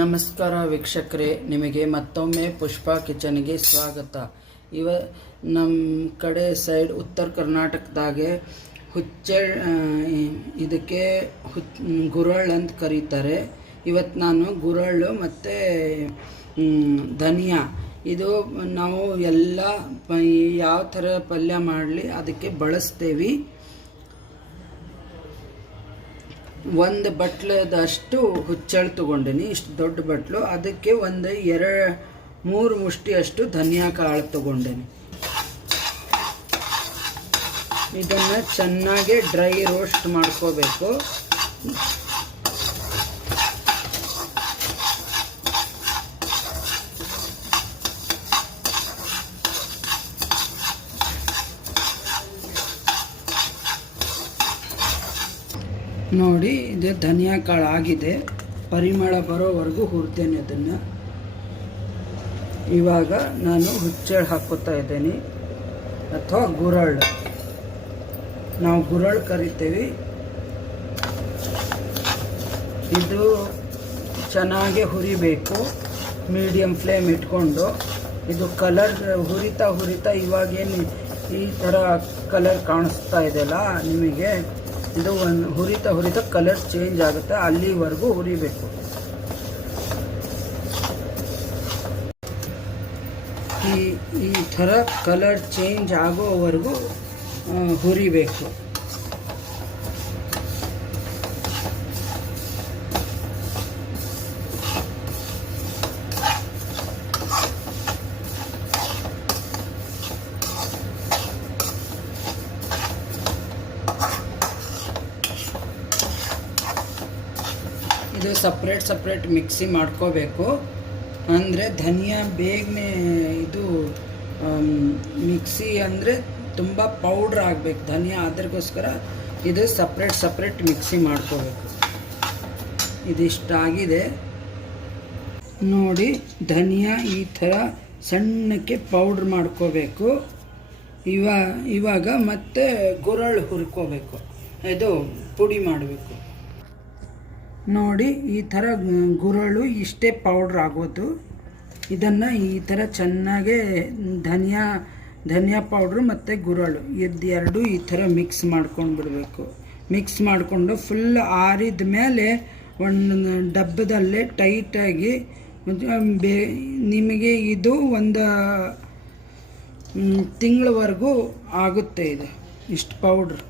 ನಮಸ್ಕಾರ ವೀಕ್ಷಕರೇ, ನಿಮಗೆ ಮತ್ತೊಮ್ಮೆ ಪುಷ್ಪ ಕಿಚನ್ಗೆ ಸ್ವಾಗತ. ಇವ ನಮ್ಮ ಕಡೆ ಸೈಡ್ ಉತ್ತರ ಕರ್ನಾಟಕದಾಗೆ ಹುಚ್ಚ ಇದಕ್ಕೆ ಹುಚ್, ಗುರಳ್ ಅಂತ ಕರೀತಾರೆ. ಇವತ್ತು ನಾನು ಗುರಳ್ಳು ಮತ್ತು ಧನಿಯಾ. ಇದು ನಾವು ಎಲ್ಲ ಯಾವ ಥರ ಪಲ್ಯ ಮಾಡಲಿ ಅದಕ್ಕೆ ಬಳಸ್ತೇವೆ. ಒಂದು ಬಟ್ಲದಷ್ಟು ಹುಚ್ಚಳು ತಗೊಂಡಿನಿ, ಇಷ್ಟು ದೊಡ್ಡ ಬಟ್ಲು. ಅದಕ್ಕೆ ಒಂದು ಎರಡು, ಮೂರು ಮುಷ್ಟಿಯಷ್ಟು ಧನಿಯಾ ಕಾಳು ತಗೊಂಡೆನಿ. ಇದನ್ನು ಚೆನ್ನಾಗಿ ಡ್ರೈ ರೋಸ್ಟ್ ಮಾಡ್ಕೋಬೇಕು. ನೋಡಿ, ಇದು ಧನಿಯಾ ಕಾಳು ಆಗಿದೆ. ಪರಿಮಳ ಬರೋವರೆಗೂ ಹುರ್ತೇನೆ ಅದನ್ನು ಇವಾಗ ನಾನು ಹುಚ್ಚೆಳು ಹಾಕೋತಾ ಇದ್ದೀನಿ. ಅಥವಾ ಗುರಳ್. ನಾವು ಗುರಳ್ ಕರಿತೇವೆ. ಇದು ಚೆನ್ನಾಗಿ ಹುರಿಬೇಕು. ಮೀಡಿಯಮ್ ಫ್ಲೇಮ್ ಇಟ್ಕೊಂಡು. ಇದು ಕಲರ್ ಹುರಿತಾ ಹುರಿತಾ ಇವಾಗೇನು ಈ ಥರ ಕಲರ್ ಕಾಣಿಸ್ತಾ ಇದೆಯಲ್ಲ, ನಿಮಗೆ ಇದು ಒಂದು ಹುರಿತ ಹುರಿತ ಕಲರ್ ಚೇಂಜ್ ಆಗುತ್ತೆ. ಅಲ್ಲಿವರೆಗೂ ಹುರಿಬೇಕು. ಈ ಈ ಥರ ಕಲರ್ ಚೇಂಜ್ ಆಗೋವರೆಗೂ ಹುರಿಬೇಕು. ಇದು ಸಪ್ರೇಟ್ ಸಪ್ರೇಟ್ ಮಿಕ್ಸಿ ಮಾಡ್ಕೋಬೇಕು. ಅಂದರೆ ಧನಿಯಾ ಬೇಗನೆ ಇದು ಮಿಕ್ಸಿ ಅಂದರೆ ತುಂಬ ಪೌಡ್ರ್ ಆಗಬೇಕು. ಧನಿಯಾ ಅದಕ್ಕೋಸ್ಕರ ಇದು ಸಪ್ರೇಟ್ ಸಪ್ರೇಟ್ ಮಿಕ್ಸಿ ಮಾಡ್ಕೋಬೇಕು. ಇದಿಷ್ಟಾಗಿದೆ ನೋಡಿ, ಧನಿಯಾ ಈ ಥರ ಸಣ್ಣಕ್ಕೆ ಪೌಡ್ರ್ ಮಾಡ್ಕೋಬೇಕು. ಇವ, ಇವಾಗ ಮತ್ತೆ ಗುರಳ್ ಹುರ್ಕೋಬೇಕು. ಇದು ಪುಡಿ ಮಾಡಬೇಕು. ನೋಡಿ, ಈ ಥರ ಗುರಳು ಇಷ್ಟೇ ಪೌಡ್ರ್ ಆಗೋದು. ಇದನ್ನು ಈ ಥರ ಚೆನ್ನಾಗೆ ಧನಿಯಾ ಧನಿಯಾ ಪೌಡ್ರು ಮತ್ತು ಗುರಳು ಇದು ಎರಡು ಈ ಥರ ಮಿಕ್ಸ್ ಮಾಡ್ಕೊಂಡು ಬಿಡಬೇಕು. ಮಿಕ್ಸ್ ಮಾಡಿಕೊಂಡು ಫುಲ್ ಆರಿದ ಮೇಲೆ ಒಂದು ಡಬ್ಬದಲ್ಲೇ ಟೈಟಾಗಿ ಬೇ, ನಿಮಗೆ ಇದು ಒಂದು ತಿಂಗಳವರೆಗೂ ಆಗುತ್ತೆ ಇದು, ಇಷ್ಟು ಪೌಡ್ರ್